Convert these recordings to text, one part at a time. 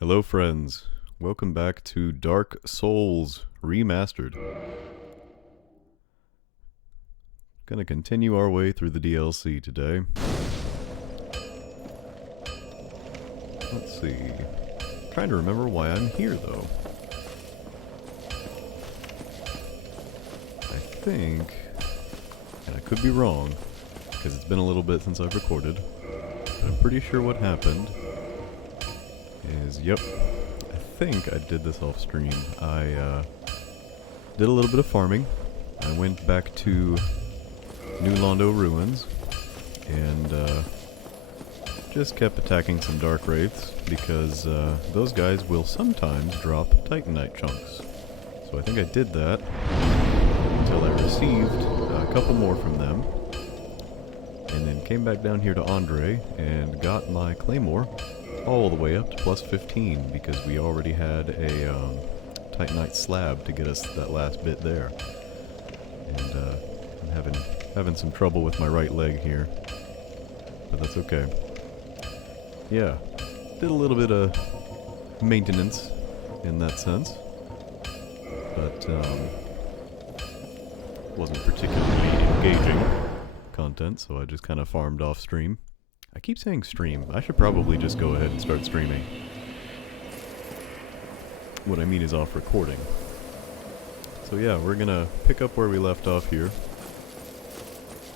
Hello friends, welcome back to Dark Souls Remastered. Gonna continue our way through the DLC today. Let's see, trying to remember why I'm here though. I think, and I could be wrong, because it's been a little bit since I've recorded, but I'm pretty sure what happened is, yep, I think I did this off stream. I did a little bit of farming. I went back to New Londo Ruins and just kept attacking some Dark Wraiths because those guys will sometimes drop Titanite chunks. So I think I did that until I received a couple more from them, and then came back down here to Andre and got my Claymore all the way up to plus 15 because we already had a Titanite slab to get us that last bit there. And I'm having some trouble with my right leg here, but that's okay. Yeah, did a little bit of maintenance in that sense, but wasn't particularly engaging content, so I just kind of farmed off stream. I keep saying stream. I should probably just go ahead and start streaming. What I mean is off recording. So yeah, we're gonna pick up where we left off here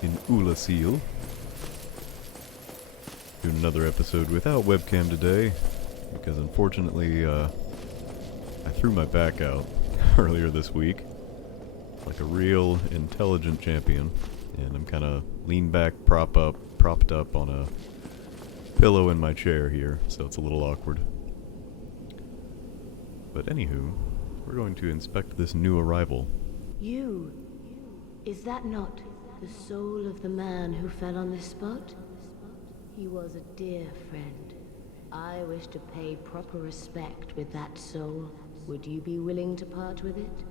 in Oolacile. Do another episode without webcam today because unfortunately I threw my back out earlier this week like a real intelligent champion, and I'm kind of leaned back, propped up on a pillow in my chair here, so it's a little awkward. But anywho, we're going to inspect this new arrival. You? Is that not the soul of the man who fell on this spot? He was a dear friend. I wish to pay proper respect with that soul. Would you be willing to part with it?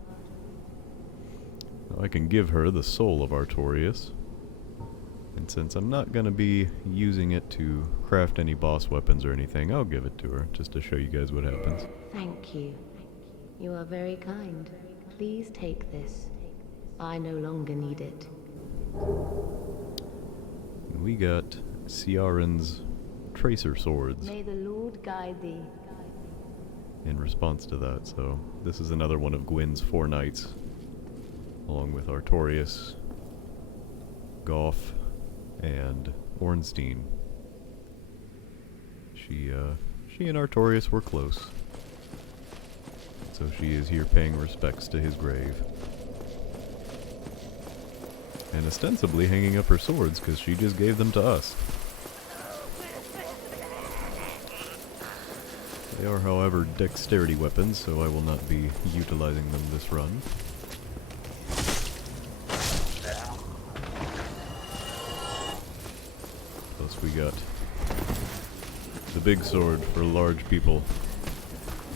I can give her the soul of Artorias. And since I'm not going to be using it to craft any boss weapons or anything, I'll give it to her, just to show you guys what happens. Thank you. You are very kind. Please take this. I no longer need it. And we got Ciaran's Tracer Swords May the Lord guide thee. in response to that, so this is another one of Gwyn's 4 knights, along with Artorias, Goff, and Ornstein. She and Artorias were close, so she is here paying respects to his grave. And ostensibly hanging up her swords, because she just gave them to us. They are, however, dexterity weapons, so I will not be utilizing them this run. Plus we got the big sword for large people.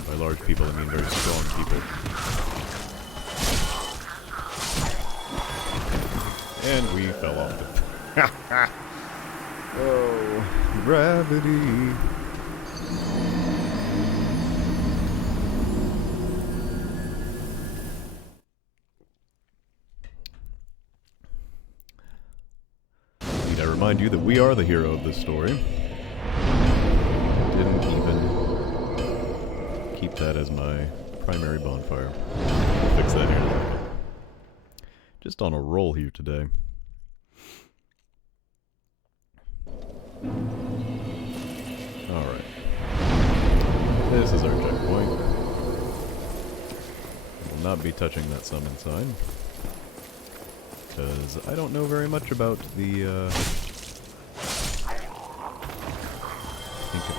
By large people I mean very strong people. And we fell off it. Oh, gravity. Need I remind you that we are the hero of this story. Didn't even keep that as my primary bonfire. I'll fix that here in a second. Just on a roll here today. Alright. This is our checkpoint. Will not be touching that summon sign, because I don't know very much about the,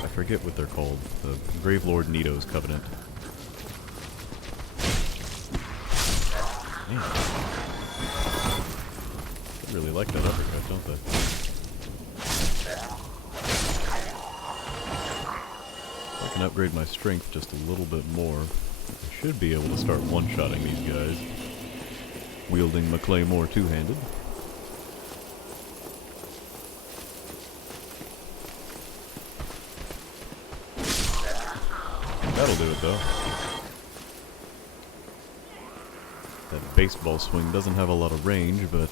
I forget what they're called. The Gravelord Nito's Covenant. Man. They really like that uppercut, don't they? If I can upgrade my strength just a little bit more, I should be able to start one-shotting these guys, wielding my Claymore two-handed. That'll do it though. That baseball swing doesn't have a lot of range, but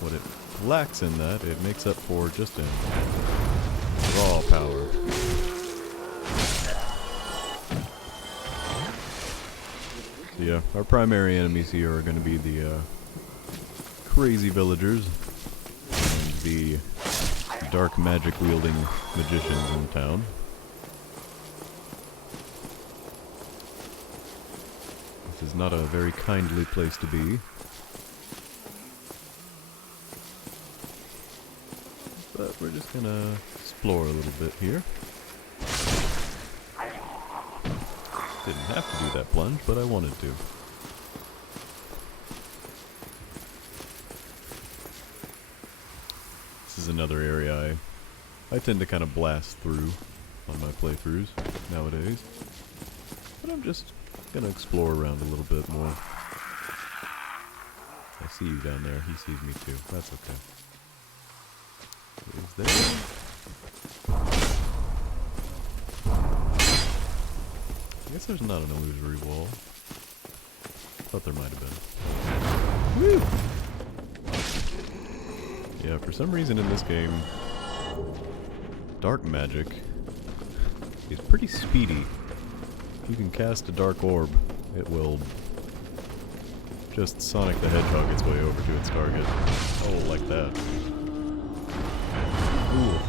what it lacks in that, it makes up for just in raw power. So yeah, our primary enemies here are going to be the crazy villagers and the dark magic wielding magicians in town. This is not a very kindly place to be. But we're just gonna explore a little bit here. Didn't have to do that plunge, but I wanted to. This is another area I tend to kind of blast through on my playthroughs nowadays. But I'm just gonna explore around a little bit more. I see you down there. He sees me too. That's okay. Is there? I guess there's not an illusory wall. Thought there might have been. Woo! Yeah, for some reason in this game, dark magic is pretty speedy. If you can cast a dark orb, it will just Sonic the Hedgehog its way over to its target. Oh, like that. Ooh.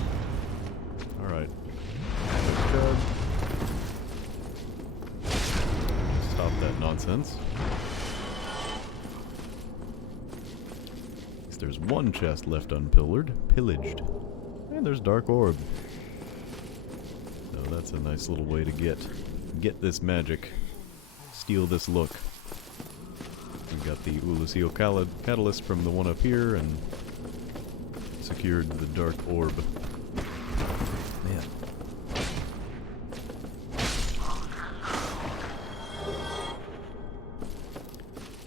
Alright. Stop that nonsense. At least there's one chest left pillaged. And there's Dark Orb. So that's a nice little way to get this magic. Steal this look. We got the Oolacile catalyst from the one up here and secured the Dark Orb. Man.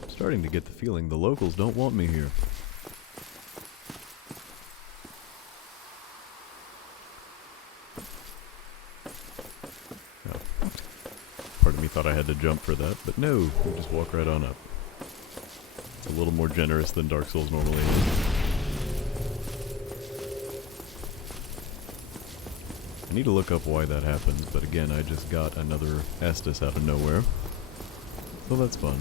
I'm starting to get the feeling the locals don't want me here. Oh. Part of me thought I had to jump for that, but no, you just walk right on up. It's a little more generous than Dark Souls normally is. I need to look up why that happens, but again, I just got another Estus out of nowhere. So that's fun.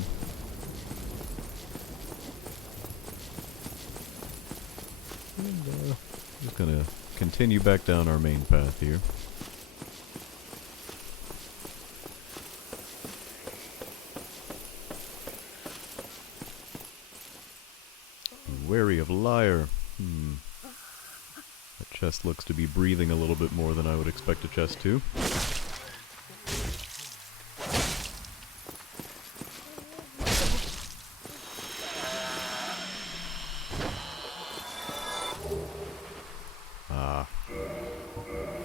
And, just gonna continue back down our main path here. Be wary of Liar. That chest looks to be breathing a little bit more than I would expect a chest to. Ah.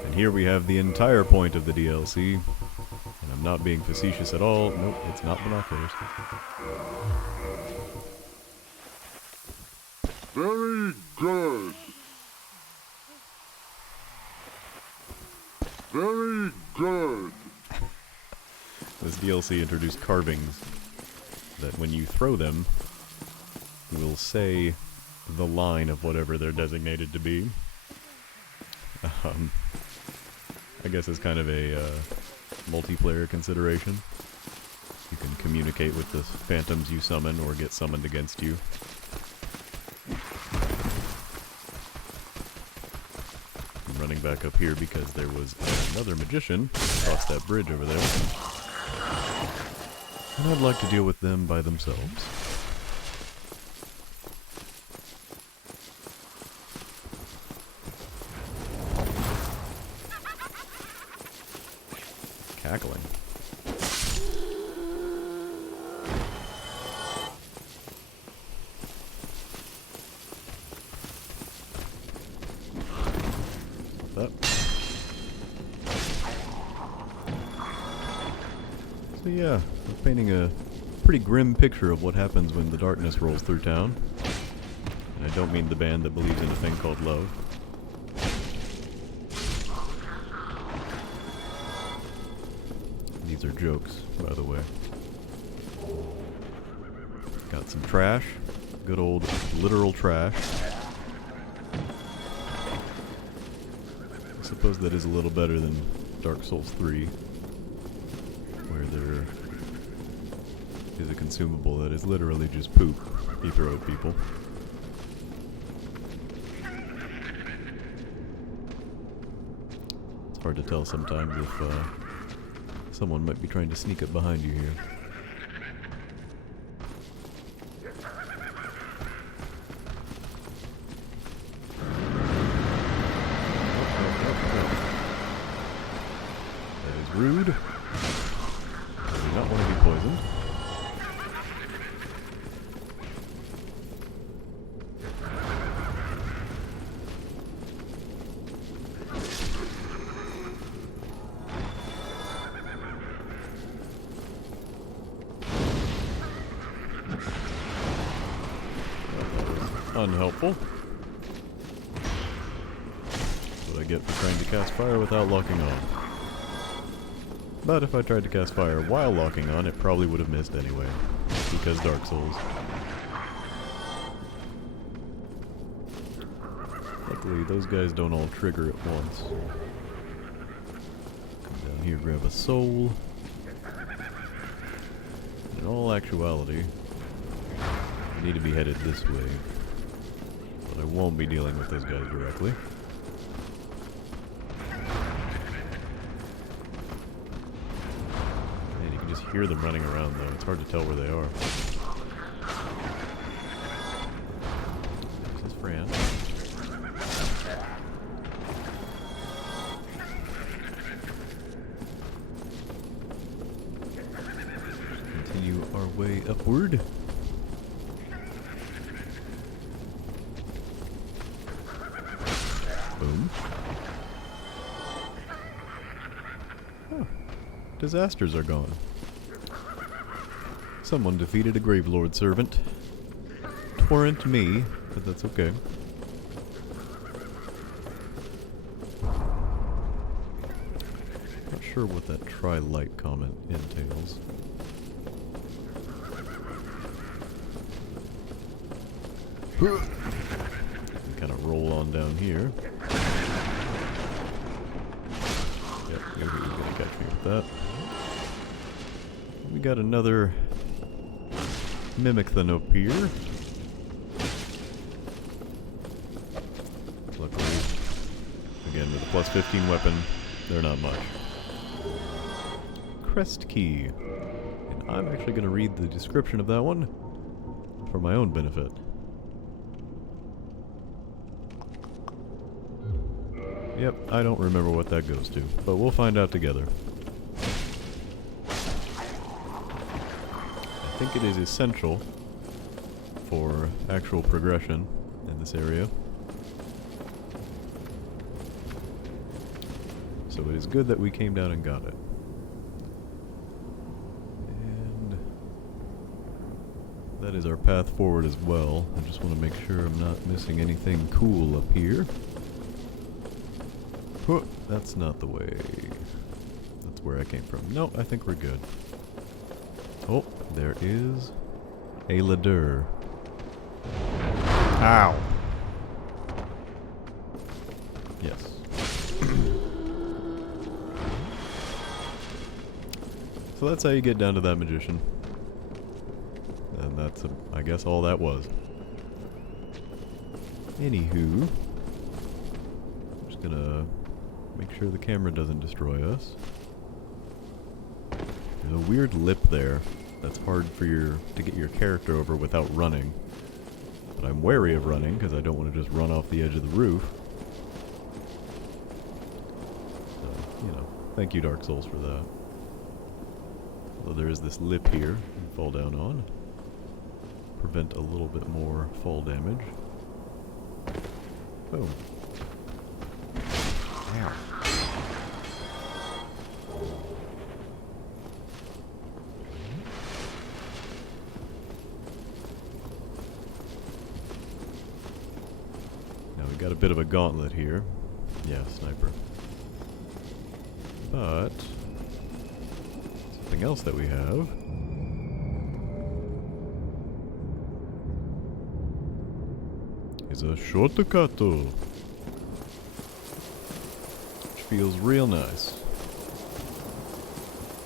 And here we have the entire point of the DLC. And I'm not being facetious at all. Nope, it's not binoculars. Very good. Very good. This DLC introduced carvings that when you throw them, will say the line of whatever they're designated to be. I guess it's kind of a multiplayer consideration. You can communicate with the phantoms you summon or get summoned against you. I'm running back up here because there was another magician across that bridge over there. And I'd like to deal with them by themselves. Cackling. That. So yeah, we're painting a pretty grim picture of what happens when the darkness rolls through town. And I don't mean the band that believes in a thing called love. The These are jokes, by the way. Got some trash. Good old literal trash. I suppose that is a little better than Dark Souls 3, where there is a consumable that is literally just poop you throw at people. It's hard to tell sometimes if someone might be trying to sneak up behind you here. That is rude. I do not want to be poisoned. Unhelpful. That's what I get for trying to cast fire without locking on. But if I tried to cast fire while locking on, it probably would have missed anyway. Because Dark Souls. Luckily, those guys don't all trigger at once. Come down here, grab a soul. In all actuality, I need to be headed this way. But I won't be dealing with those guys directly. Man, you can just hear them running around though. It's hard to tell where they are. This is Fran. Continue our way upward. Boom. Huh. Disasters are gone. Someone defeated a Gravelord servant. Twarn't me, but that's okay. Not sure what that try light comment entails. Kind of roll on down here. Yep, you're gonna catch me with that. We got another Mimic-than up here. Luckily, again with a plus 15 weapon, they're not much. Crest Key. And I'm actually gonna read the description of that one for my own benefit. Yep, I don't remember what that goes to, but we'll find out together. I think it is essential for actual progression in this area. So it is good that we came down and got it. And that is our path forward as well. I just want to make sure I'm not missing anything cool up here. That's not the way. That's where I came from. No, I think we're good. Oh, there is a ladder. Ow! Yes. So that's how you get down to that magician. And that's, I guess, all that was. Anywho, I'm just gonna make sure the camera doesn't destroy us. There's a weird lip there that's hard for to get your character over without running. But I'm wary of running because I don't want to just run off the edge of the roof. So, you know, thank you Dark Souls for that. Although there is this lip here you can fall down on. Prevent a little bit more fall damage. Boom. Ow. Now we got a bit of a gauntlet here. Yeah, sniper. But Something else that we have is a shortcut, which feels real nice.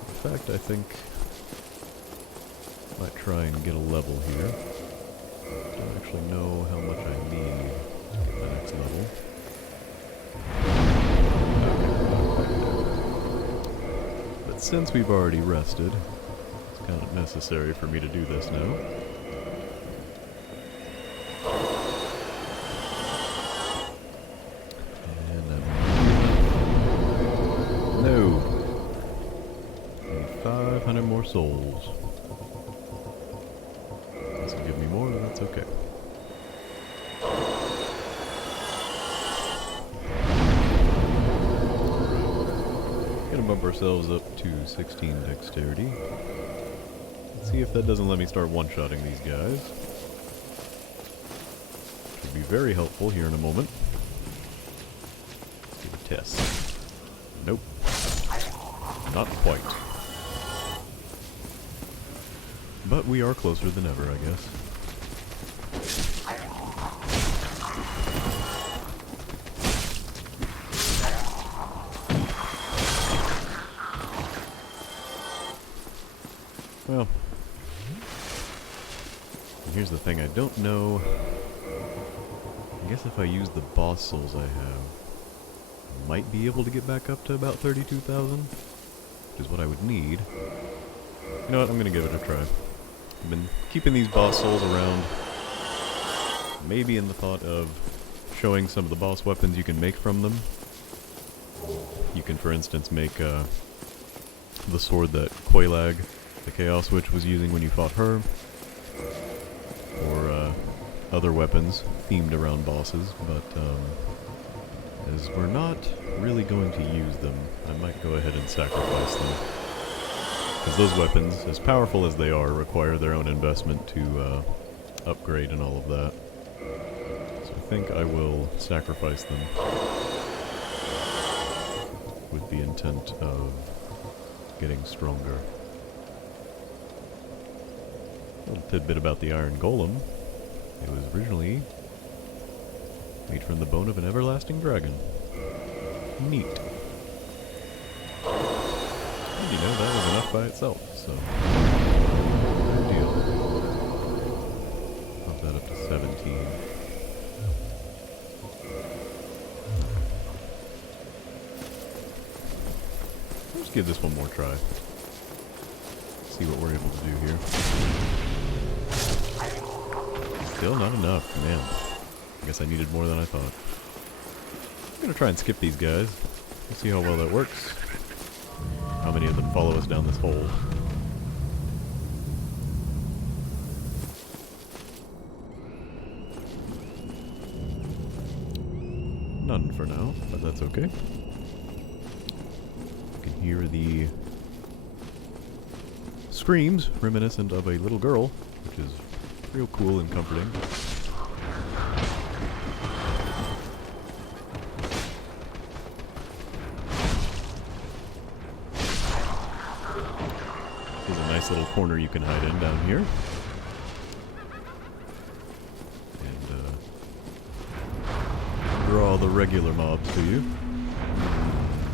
In fact, I think I might try and get a level here. Don't actually know how much I need to get the next level. But since we've already rested, it's kind of necessary for me to do this now. And no! Need 500 more souls. This will give me more, but that's okay. Gonna bump ourselves up to 16 dexterity. Let's see if that doesn't let me start one-shotting these guys. Should be very helpful here in a moment. Let's do a test. Nope. Not quite. But we are closer than ever, I guess. Well, and here's the thing, I don't know. I guess if I use the boss souls I have, I might be able to get back up to about 32,000, which is what I would need. You know what, I'm gonna give it a try. I've been keeping these boss souls around, maybe in the thought of showing some of the boss weapons you can make from them. You can, for instance, make the sword that Quelaag, the Chaos Witch, was using when you fought her, or other weapons themed around bosses, but as we're not really going to use them, I might go ahead and sacrifice them. Because those weapons, as powerful as they are, require their own investment to upgrade and all of that. So I think I will sacrifice them with the intent of getting stronger. A little tidbit about the Iron Golem. It was originally made from the bone of an everlasting dragon. Neat. And you know, that was enough by itself, so good deal. Bump that up to 17. Let's give this one more try. See what we're able to do here. Still not enough, man. I guess I needed more than I thought. I'm gonna try and skip these guys. We'll see how well that works. How many of them follow us down this hole. None for now, but that's okay. You can hear the screams reminiscent of a little girl, which is real cool and comforting. There's a nice little corner you can hide in down here. And draw the regular mobs to you.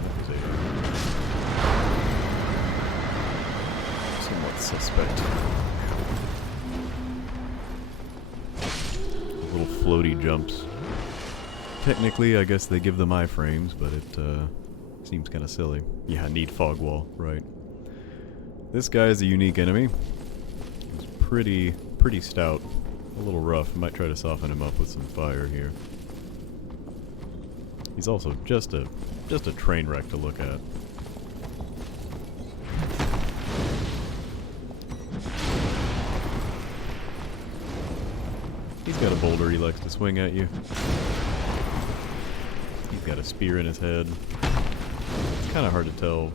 That was a somewhat suspect. Little floaty jumps. Technically, I guess they give them iframes, but it seems kind of silly. Yeah, I need fog wall, right. This guy is a unique enemy. He's pretty stout. A little rough. Might try to soften him up with some fire here. He's also just a train wreck to look at. He's got a boulder he likes to swing at you. He's got a spear in his head. It's kind of hard to tell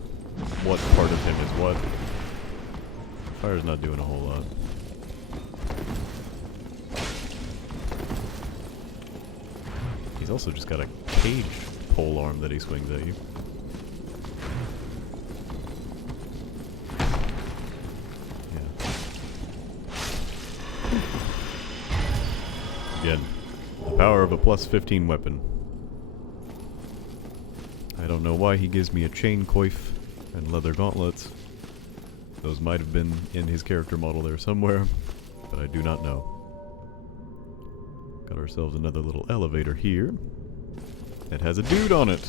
what part of him is what. Fire's not doing a whole lot. He's also just got a cage pole arm that he swings at you. Again, the power of a plus 15 weapon. I don't know why he gives me a chain coif and leather gauntlets. Those might have been in his character model there somewhere, but I do not know. Got ourselves another little elevator here. It has a dude on it.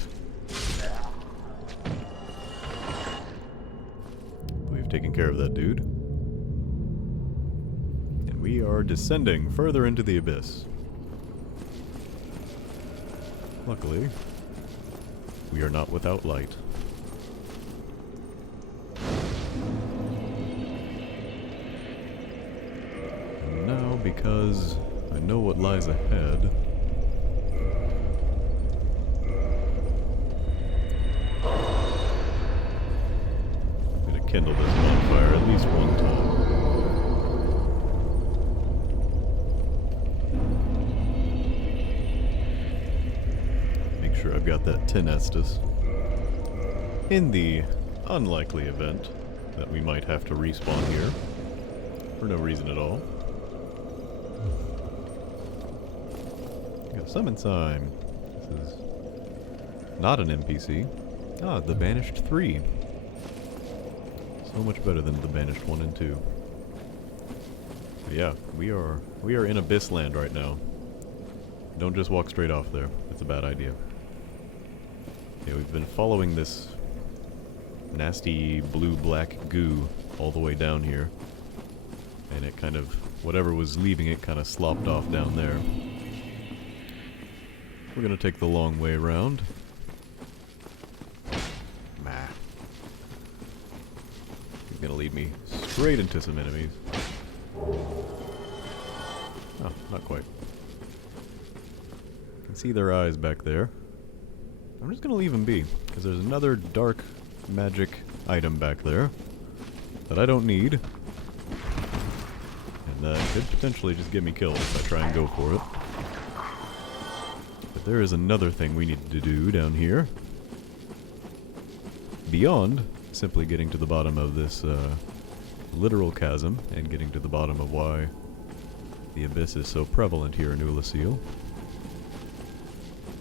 We've taken care of that dude. And we are descending further into the abyss. Luckily, we are not without light. And now, because I know what lies ahead, I'm gonna kindle this bonfire at least one time. Make sure I've got that tin Estus. In the unlikely event that we might have to respawn here for no reason at all. Summon time. This is not an NPC. Ah, the Banished 3. So much better than the Banished 1 and 2. But yeah, we are in Abyss Land right now. Don't just walk straight off there. It's a bad idea. Yeah, we've been following this nasty blue-black goo all the way down here. And it kind of, whatever was leaving it kind of slopped off down there. We're gonna take the long way around. He's gonna lead me straight into some enemies. Oh, not quite. I can see their eyes back there. I'm just gonna leave them be, because there's another dark magic item back there that I don't need. And that could potentially just get me killed if I try and go for it. There is another thing we need to do down here. Beyond simply getting to the bottom of this literal chasm and getting to the bottom of why the abyss is so prevalent here in Oolacile.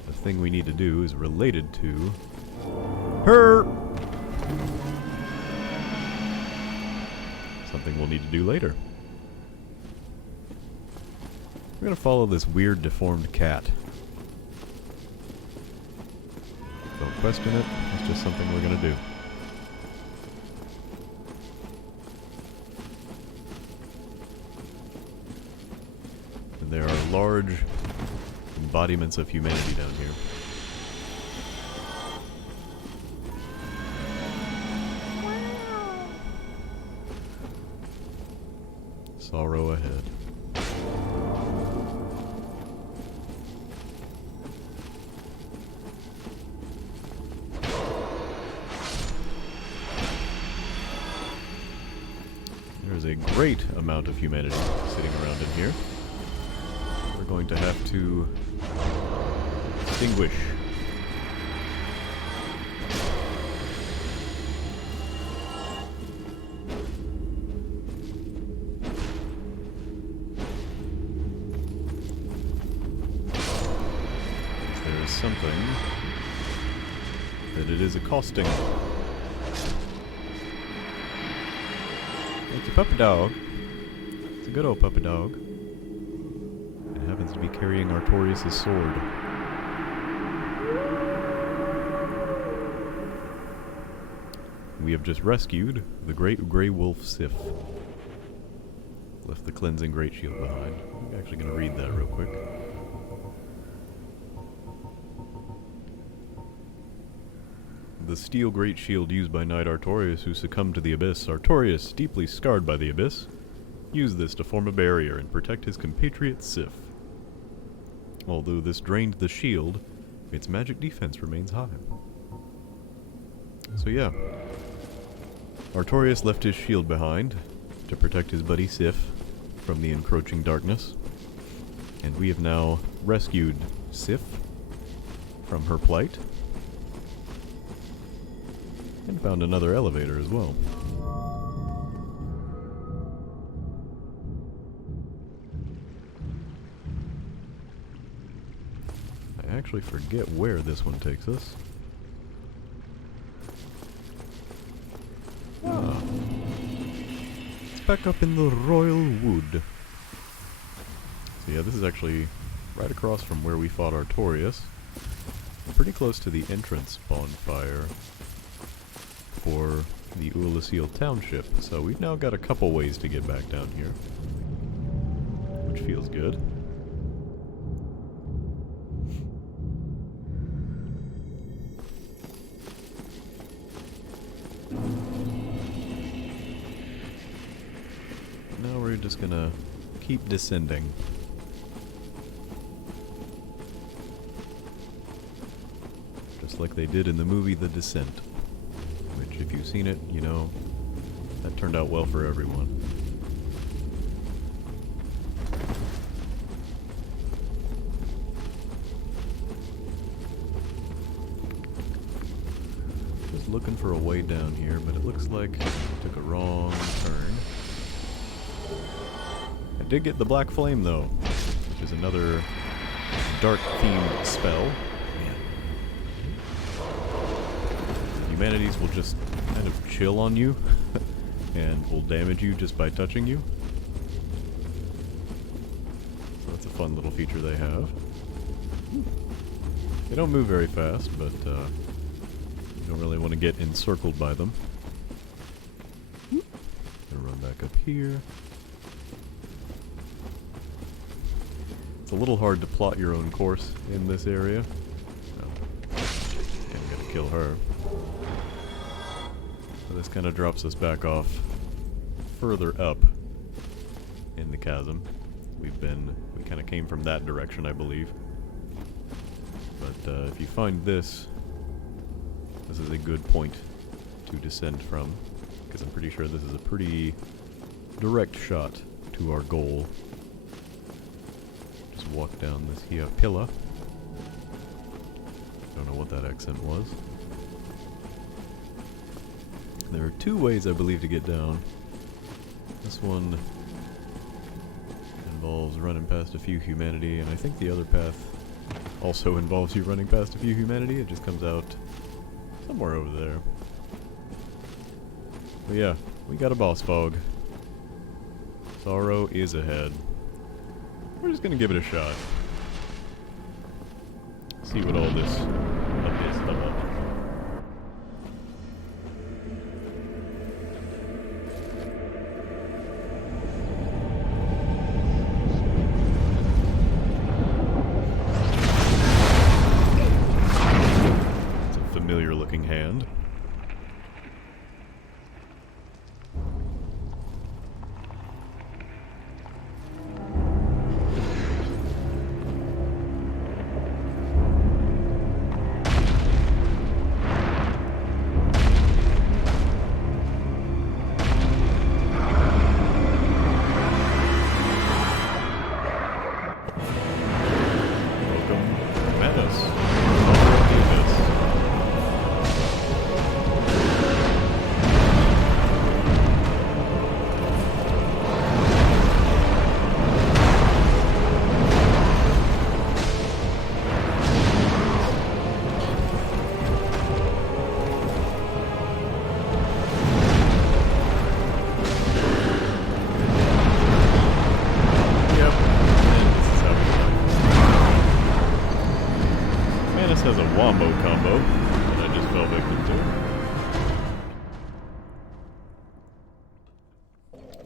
The thing we need to do is related to her. Something we'll need to do later. We're gonna follow this weird deformed cat. Don't question it, it's just something we're gonna do. And there are large embodiments of humanity down here. Sorrow ahead. There's a great amount of humanity sitting around in here. We're going to have to extinguish. There is something that it is accosting. It's a puppy dog. It's a good old puppy dog. It happens to be carrying Artorius' sword. We have just rescued the great grey wolf Sif. Left the cleansing great shield behind. I'm actually going to read that real quick. The steel great shield used by Knight Artorius who succumbed to the abyss. Artorius, deeply scarred by the abyss, used this to form a barrier and protect his compatriot Sif. Although this drained the shield, its magic defense remains high. So yeah, Artorius left his shield behind to protect his buddy Sif from the encroaching darkness, and we have now rescued Sif from her plight. And found another elevator as well. actually forget where this one takes us. Ah. It's back up in the Royal Wood. So yeah, this is actually right across from where we fought Artorias. Pretty close to the entrance bonfire for the Oolacile township. So we've now got a couple ways to get back down here, which feels good. Now we're just gonna keep descending. Just like they did in the movie The Descent. Which, if you've seen it, you know, that turned out well for everyone. Just looking for a way down here, but it looks like I took a wrong turn. I did get the Black Flame, though, which is another dark-themed spell. Humanities will just kind of chill on you and will damage you just by touching you. So that's a fun little feature they have. They don't move very fast, but you don't really want to get encircled by them. Gonna run back up here. It's a little hard to plot your own course in this area. Oh, I'm gonna kill her. So this kind of drops us back off further up in the chasm. We kind of came from that direction, I believe. But if you find this is a good point to descend from, because I'm pretty sure this is a pretty direct shot to our goal. Just walk down this here pillar. Don't know what that accent was. There are two ways, I believe, to get down. This one involves running past a few humanity, and I think the other path also involves you running past a few humanity. It just comes out somewhere over there. But yeah, we got a boss fog. Sorrow is ahead. We're just gonna give it a shot. See what all this is about. Looking hand. Welcome, Manus. Has a wombo combo that I just fell victim to.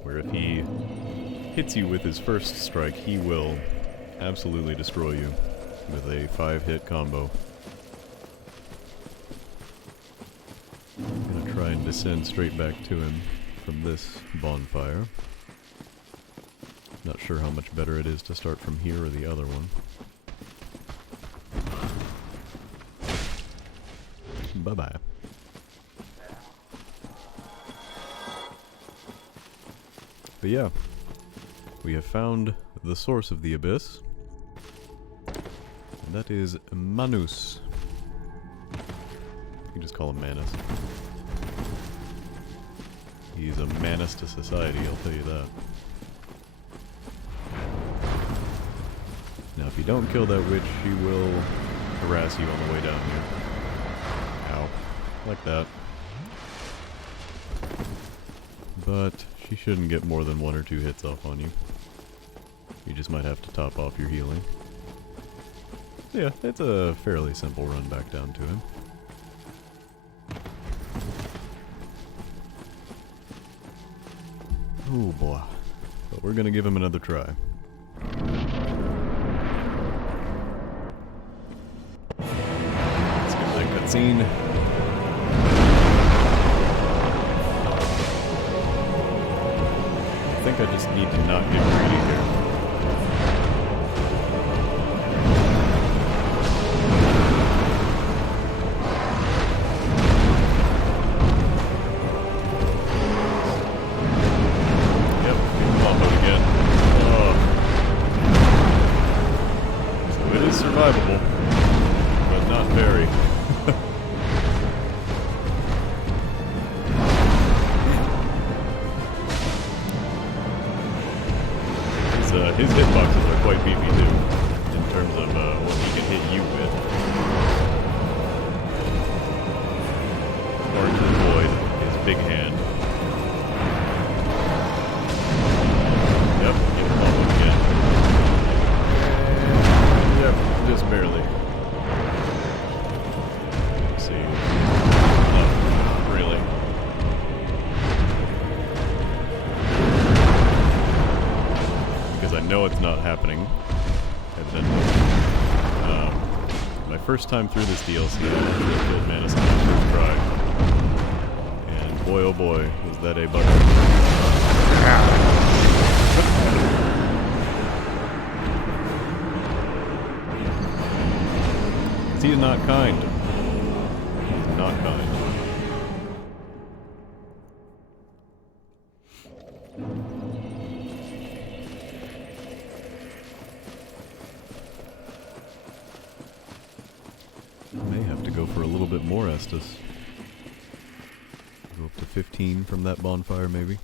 Where if he hits you with his first strike, he will absolutely destroy you with a 5-hit combo. I'm gonna try and descend straight back to him from this bonfire. Not sure how much better it is to start from here or the other one. Bye-bye. But yeah, we have found the source of the abyss, and that is Manus. You can just call him Manus. He's a menace to society, I'll tell you that. Now if you don't kill that witch, she will harass you on the way down here. Ow. Like that. But she shouldn't get more than 1 or 2 hits off on you. You just might have to top off your healing. Yeah, it's a fairly simple run back down to him. Oh boy. But we're gonna give him another try. Let's get that cutscene. I think I just need to not get greedy here. Survivable, but not very. His hitboxes are quite beefy too, in terms of what he can hit you with. Hard to avoid his big hand. Yep, get him up again. Yep, just barely. Let's see. No, not really. Because I know it's not happening. I've been, my first time through this DLC, I actually killed Manus on my first try. And boy oh boy, was that a bugger. He is not kind. He's not kind. I may have to go for a little bit more Estus. Go up to 15 from that bonfire, maybe.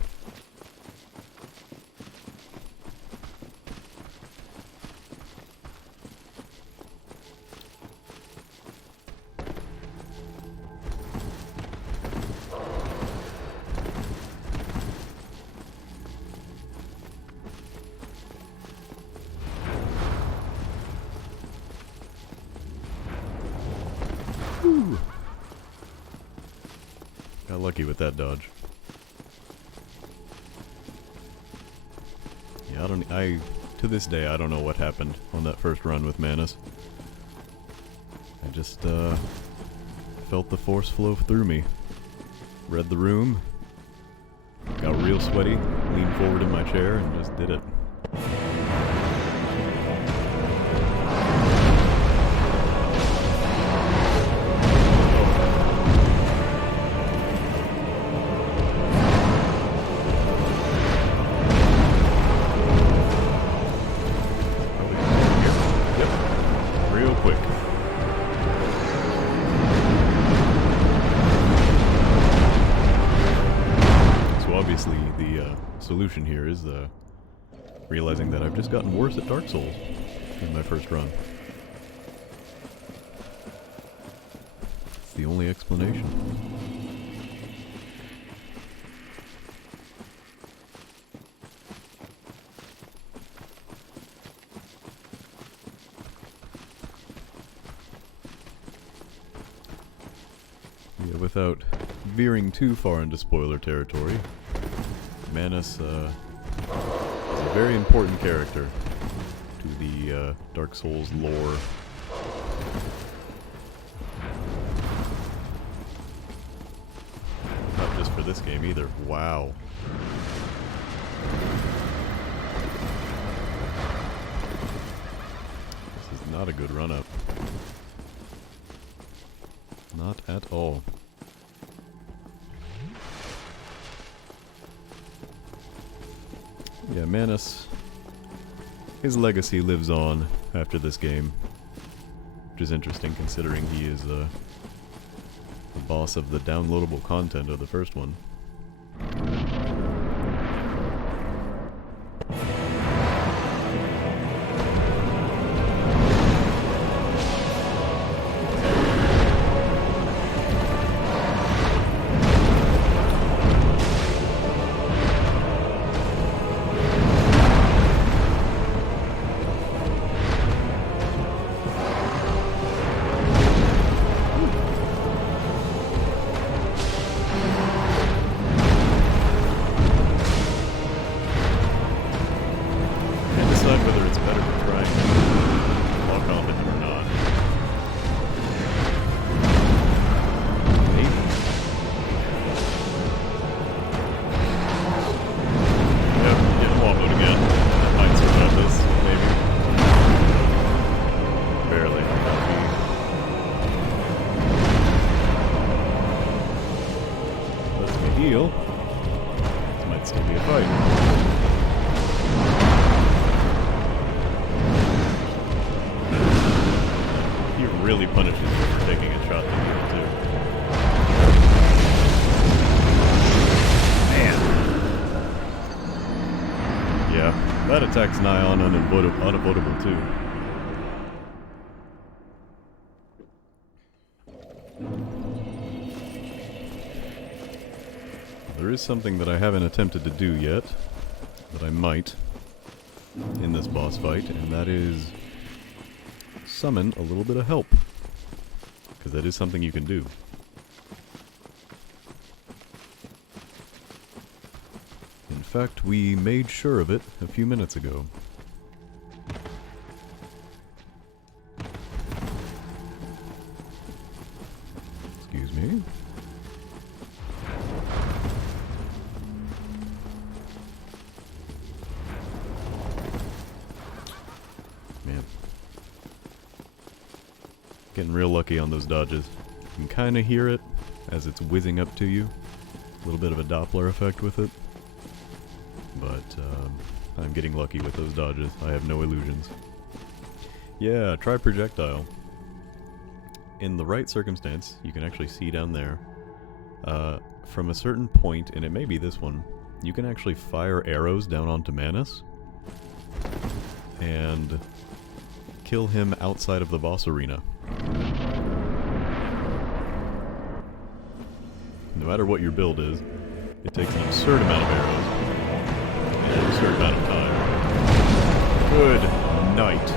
Whew. Got lucky with that dodge. Yeah, to this day, I don't know what happened on that first run with Manus. I just, felt the force flow through me. Read the room, got real sweaty, leaned forward in my chair, and just did it. Obviously, the solution here is realizing that I've just gotten worse at Dark Souls in my first run. It's the only explanation. Yeah, without veering too far into spoiler territory, Manus is a very important character to the Dark Souls lore. Not just for this game either. Wow. This is not a good run-up. Not at all. Yeah, Manus, his legacy lives on after this game, which is interesting considering he is the boss of the downloadable content of the first one. might still be a fight. He really punishes you for taking a shot to you, too. Man. Yeah, that attack's nigh on unavoidable too. There is something that I haven't attempted to do yet, that I might in this boss fight, and that is summon a little bit of help. Because that is something you can do. In fact, we made sure of it a few minutes ago. Excuse me. Man. Getting real lucky on those dodges. You can kind of hear it as it's whizzing up to you. A little bit of a Doppler effect with it. But I'm getting lucky with those dodges. I have no illusions. Yeah, try projectile. In the right circumstance, you can actually see down there, from a certain point, and it may be this one, you can actually fire arrows down onto Manus and kill him outside of the boss arena. No matter what your build is, it takes an absurd amount of arrows and an absurd amount of time. Good night.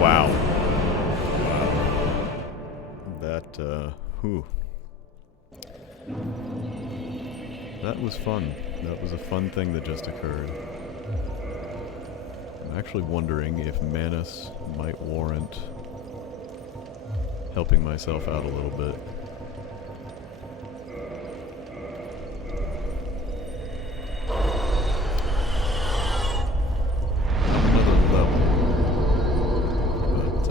Wow. Wow. That, whew. That was fun. That was a fun thing that just occurred. I'm actually wondering if Manus might warrant helping myself out a little bit. Another level. But,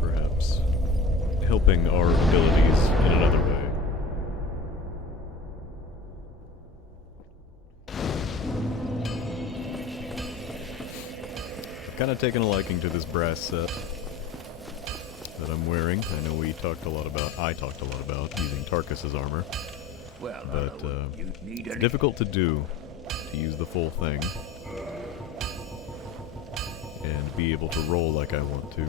perhaps helping our abilities in another way. Kind of taken a liking to this brass set that I'm wearing. I know I talked a lot about using Tarkus's armor, but it's difficult to do, to use the full thing and be able to roll like I want to.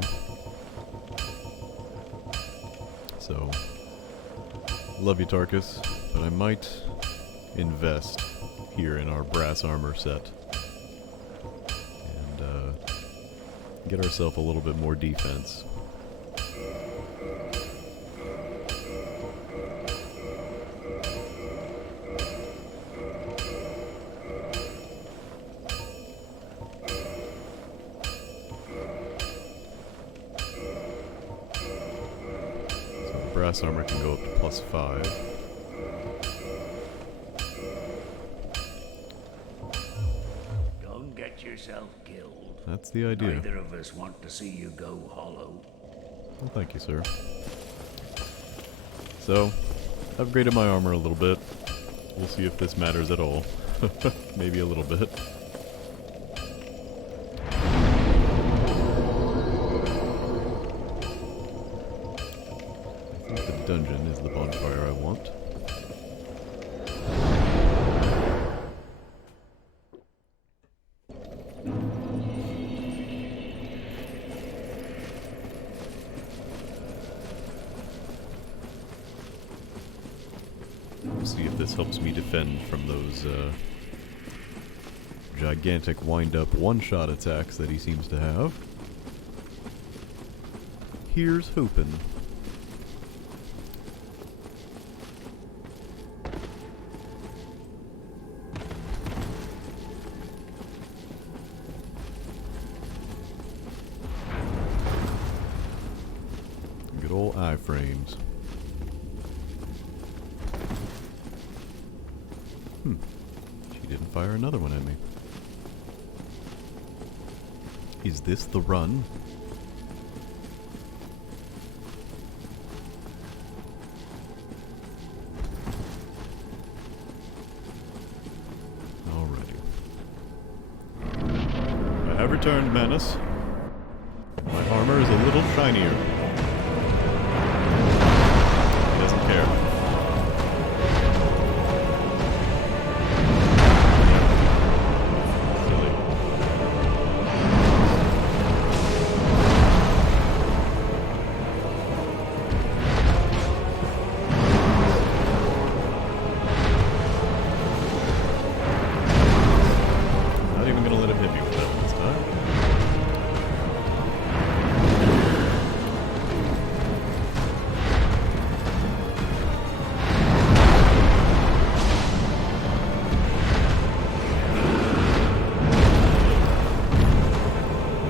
So, love you, Tarkus, but I might invest here in our brass armor set. Get ourselves a little bit more defense. So brass armor can go up to +5. Don't get yourself killed. That's the idea. Neither of us want to see you go hollow. Well, thank you, sir. So, upgraded my armor a little bit. We'll see if this matters at all. Maybe a little bit. I think the dungeon is the bonfire I want. See if this helps me defend from those gigantic wind-up one-shot attacks that he seems to have. Here's hoping. Good old iframes. She didn't fire another one at me. Is this the run? returned, Manus. My armor is a little shinier. He doesn't care. Silly. Not even gonna let him hit me with that one this time.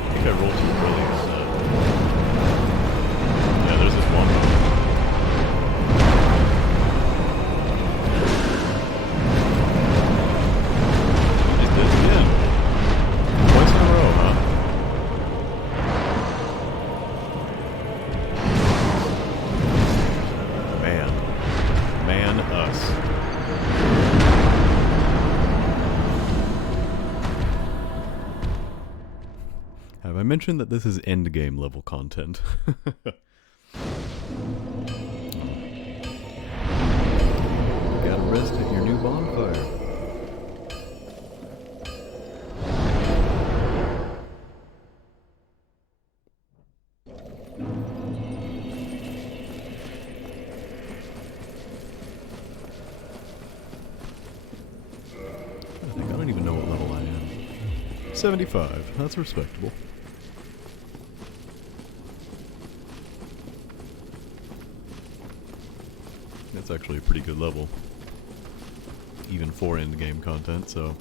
I think I rolled too early. Yeah, there's this one. I just did it again. Twice in a row, huh? Man us. Have I mentioned that this is endgame level content? Gotta rest at your new bonfire. I don't even know what level I am. 75. That's respectable. That's actually a pretty good level. Even for endgame content, so...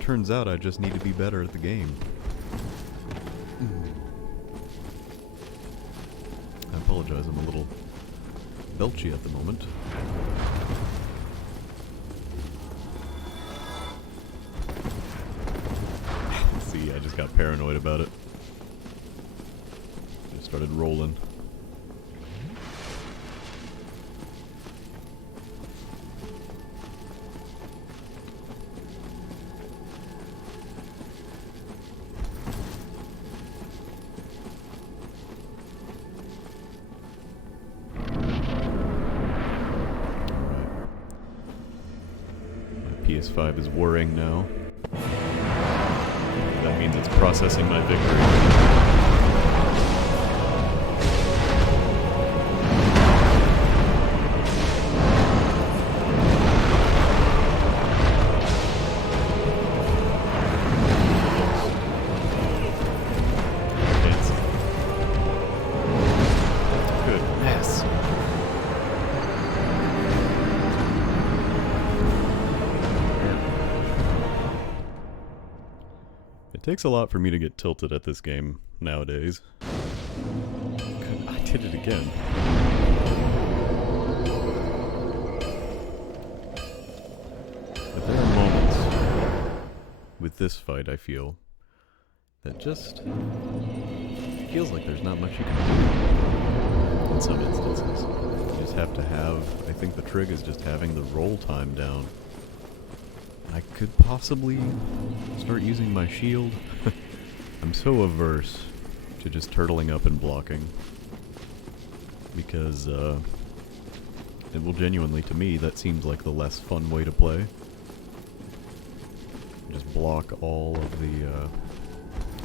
Turns out I just need to be better at the game. I apologize, I'm a little belchy at the moment. See, I just got paranoid about it. Just started rolling. PS5 is whirring now. That means it's processing my victory. It takes a lot for me to get tilted at this game nowadays. I did it again. But there are moments with this fight, I feel, that just feels like there's not much you can do in some instances. You just have to have, I think the trig is just having the roll time down. I could possibly start using my shield. I'm so averse to just turtling up and blocking. Because, it will genuinely, to me, that seems like the less fun way to play. Just block all of the,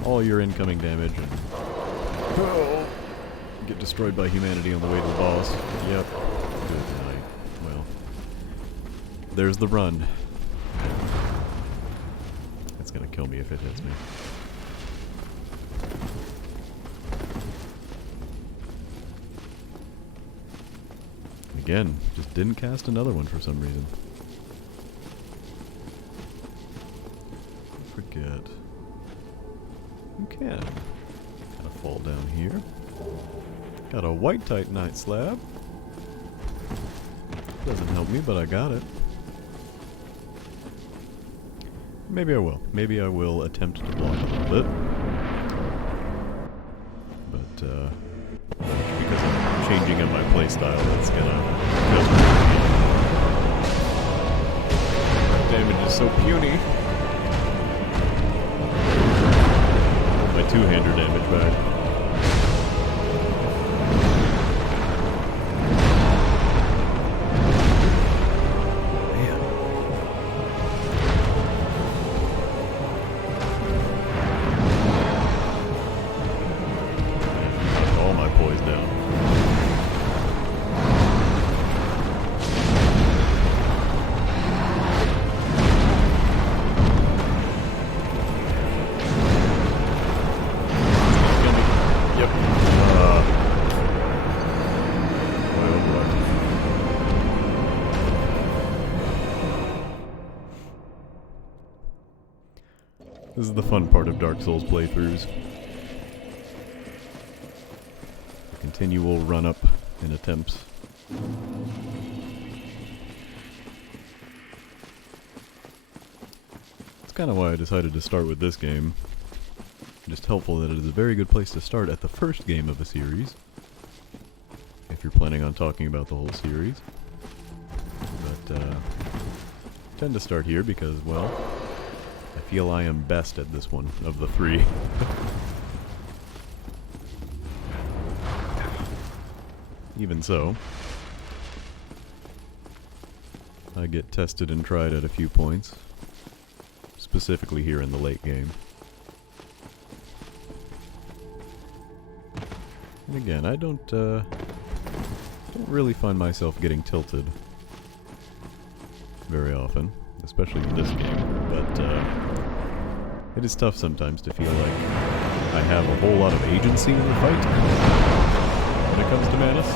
all your incoming damage and get destroyed by humanity on the way to the boss. Yep. Good night. Well, there's the run. It's gonna kill me if it hits me. Again, just didn't cast another one for some reason. Forget. You can. Gotta fall down here. Got a white titanite slab. Doesn't help me, but I got it. Maybe I will. Maybe I will attempt to block a little bit. But, because I'm changing up my playstyle, that's gonna kill me. Damage is so puny. two-hander damage back. Man. Knocked all my poise down. This is the fun part of Dark Souls playthroughs. Continual run-up in attempts. That's kind of why I decided to start with this game. Just helpful that it is a very good place to start at the first game of a series, if you're planning on talking about the whole series. But, tend to start here because, well, I feel I am best at this one of the three. Even so, I get tested and tried at a few points, specifically here in the late game. And again, I don't really find myself getting tilted very often, especially in this game, but it is tough sometimes to feel like I have a whole lot of agency in the fight when it comes to Manus.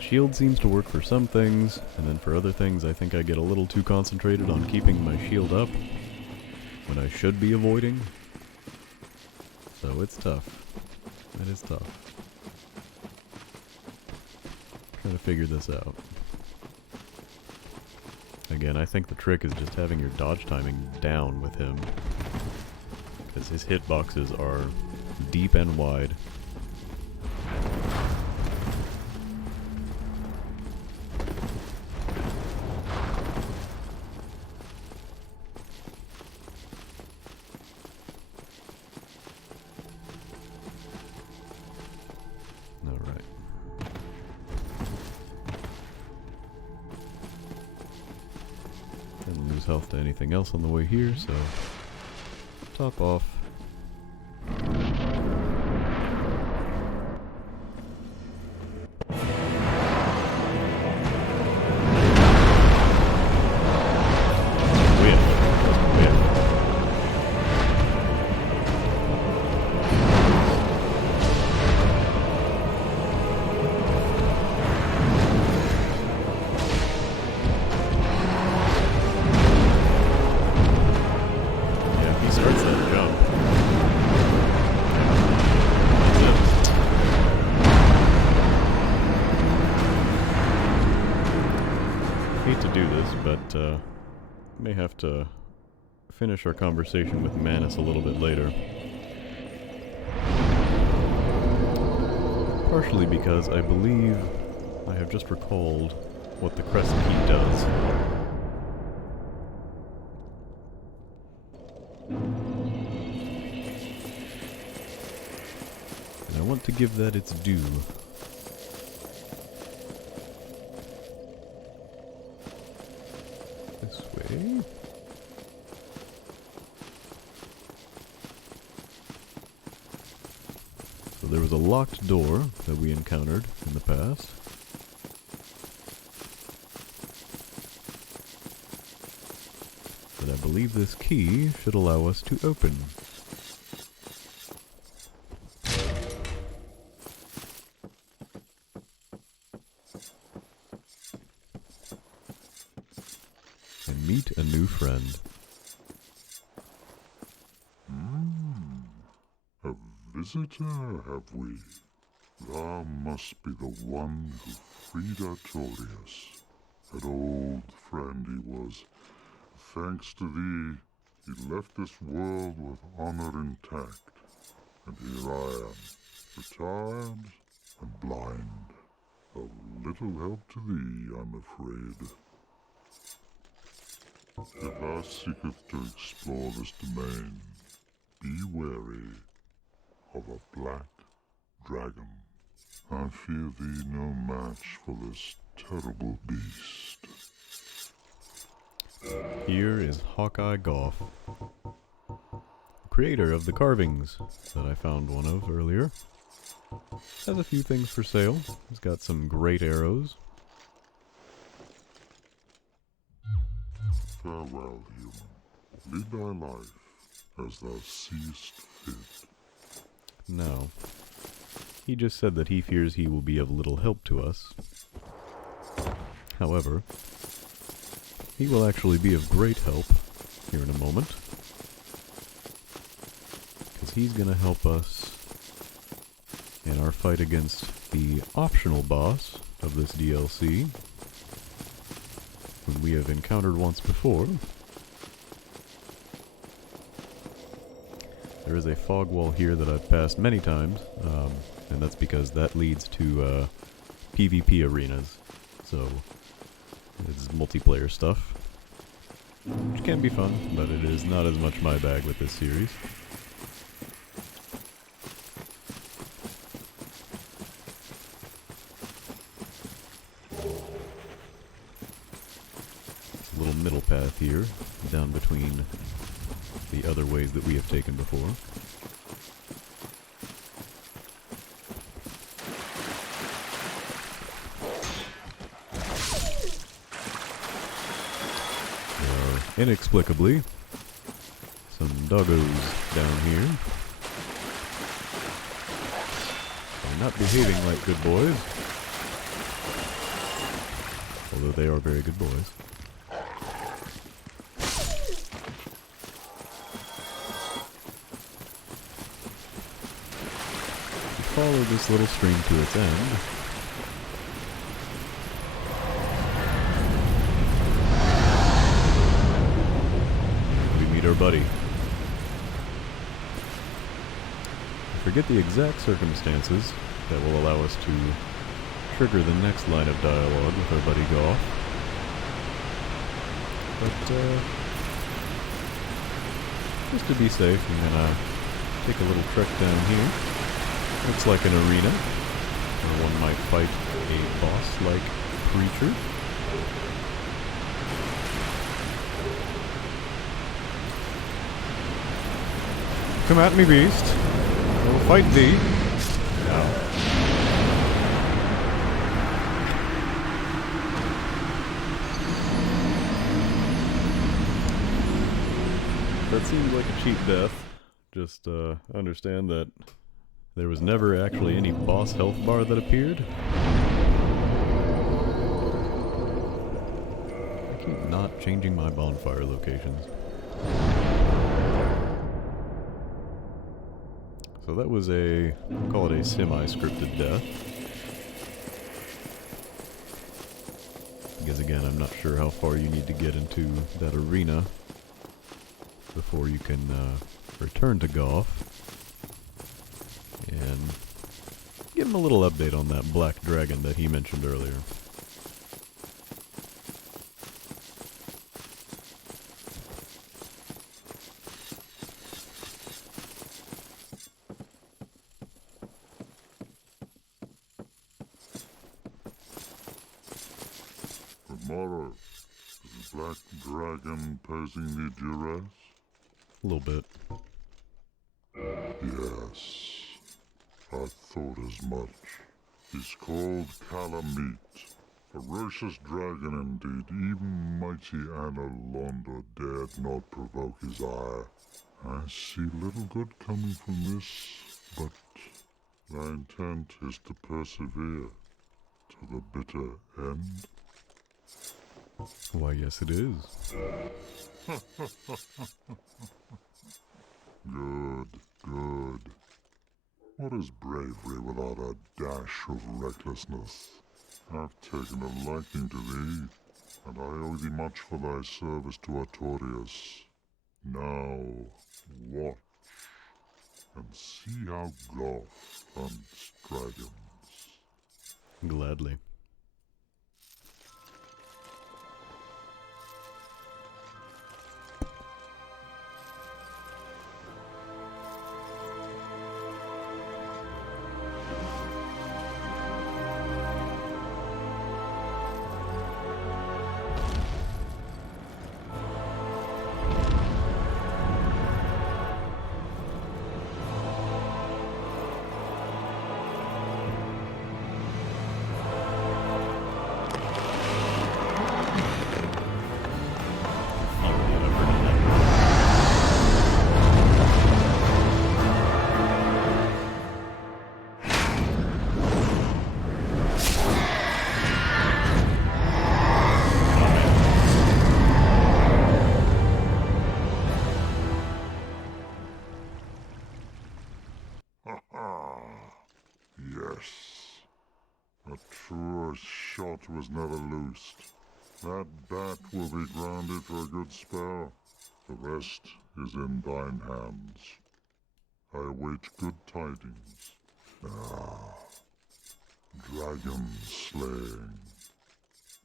Shield seems to work for some things, and then for other things I think I get a little too concentrated on keeping my shield up when I should be avoiding. So it's tough. It is tough. Trying to figure this out. Again, I think the trick is just having your dodge timing down with him, because his hitboxes are deep and wide. Health to anything else on the way here, so top off. But may have to finish our conversation with Manus a little bit later. Partially because I believe I have just recalled what the Crest Key does. And I want to give that its due. This way. So there was a locked door that we encountered in the past. That I believe this key should allow us to open. and meet a new friend. A visitor, have we? Thou must be the one who freed Artorius. An old friend he was. Thanks to thee, he left this world with honor intact. And here I am, retired and blind. Of little help to thee, I'm afraid. If thou seekest to explore this domain, be wary of a black dragon. I fear thee no match for this terrible beast. Here is Hawkeye Goff, creator of the carvings that I found one of earlier. Has a few things for sale. He's got some great arrows. Farewell, human. Lead thy life as thou seest fit. No. He just said that he fears he will be of little help to us. However, he will actually be of great help here in a moment. Because he's going to help us in our fight against the optional boss of this DLC, whom we have encountered once before. There is a fog wall here that I've passed many times, and that's because that leads to PvP arenas. So it's multiplayer stuff, which can be fun, but it is not as much my bag with this series. A little middle path here, down between the other ways that we have taken before. Inexplicably, some doggos down here. They're not behaving like good boys. Although they are very good boys. We follow this little stream to its end. Our buddy. I forget the exact circumstances that will allow us to trigger the next line of dialogue with our buddy Goff. But, just to be safe, I'm gonna take a little trek down here. Looks like an arena, where one might fight a boss-like creature. Come at me, beast. I will fight thee. No. That seems like a cheap death. Just understand that there was never actually any boss health bar that appeared. I keep not changing my bonfire locations. So that was we'll call it a semi-scripted death. Because again, I'm not sure how far you need to get into that arena before you can return to Goff and give him a little update on that black dragon that he mentioned earlier. Tomorrow, is the black dragon posing thee duress? A little bit. Yes, I thought as much. He's called Calamite, ferocious dragon indeed. Even mighty Anna Londa dared not provoke his ire. I see little good coming from this, but thy intent is to persevere to the bitter end. Why, yes it is. Good, good. What is bravery without a dash of recklessness? I've taken a liking to thee, and I owe thee much for thy service to Artorias. Now, watch, and see how Goth hunts dragons. Gladly. Yes. A truer shot was never loosed. That bat will be grounded for a good spell. The rest is in thine hands. I await good tidings. Ah, dragon slaying.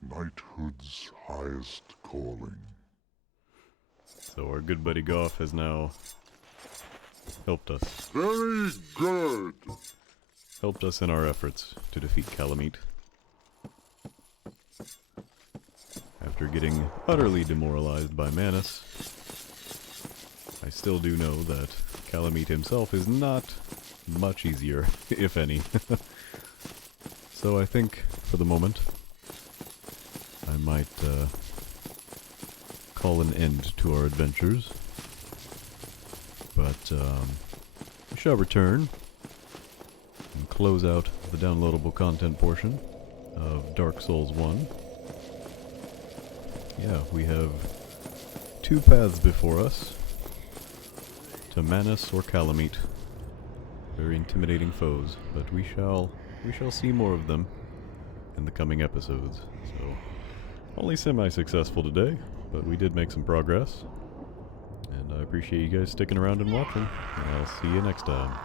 Knighthood's highest calling. So our good buddy Goff has now helped us. Very good! Helped us in our efforts to defeat Calamite. After getting utterly demoralized by Manus, I still do know that Calamite himself is not much easier, if any. So I think, for the moment, I might call an end to our adventures. But we shall return and close out the downloadable content portion of Dark Souls 1. Yeah, we have two paths before us, to Manus or Calamite. Very intimidating foes, but we shall see more of them in the coming episodes. So, only semi-successful today, but we did make some progress. And I appreciate you guys sticking around and watching, and I'll see you next time.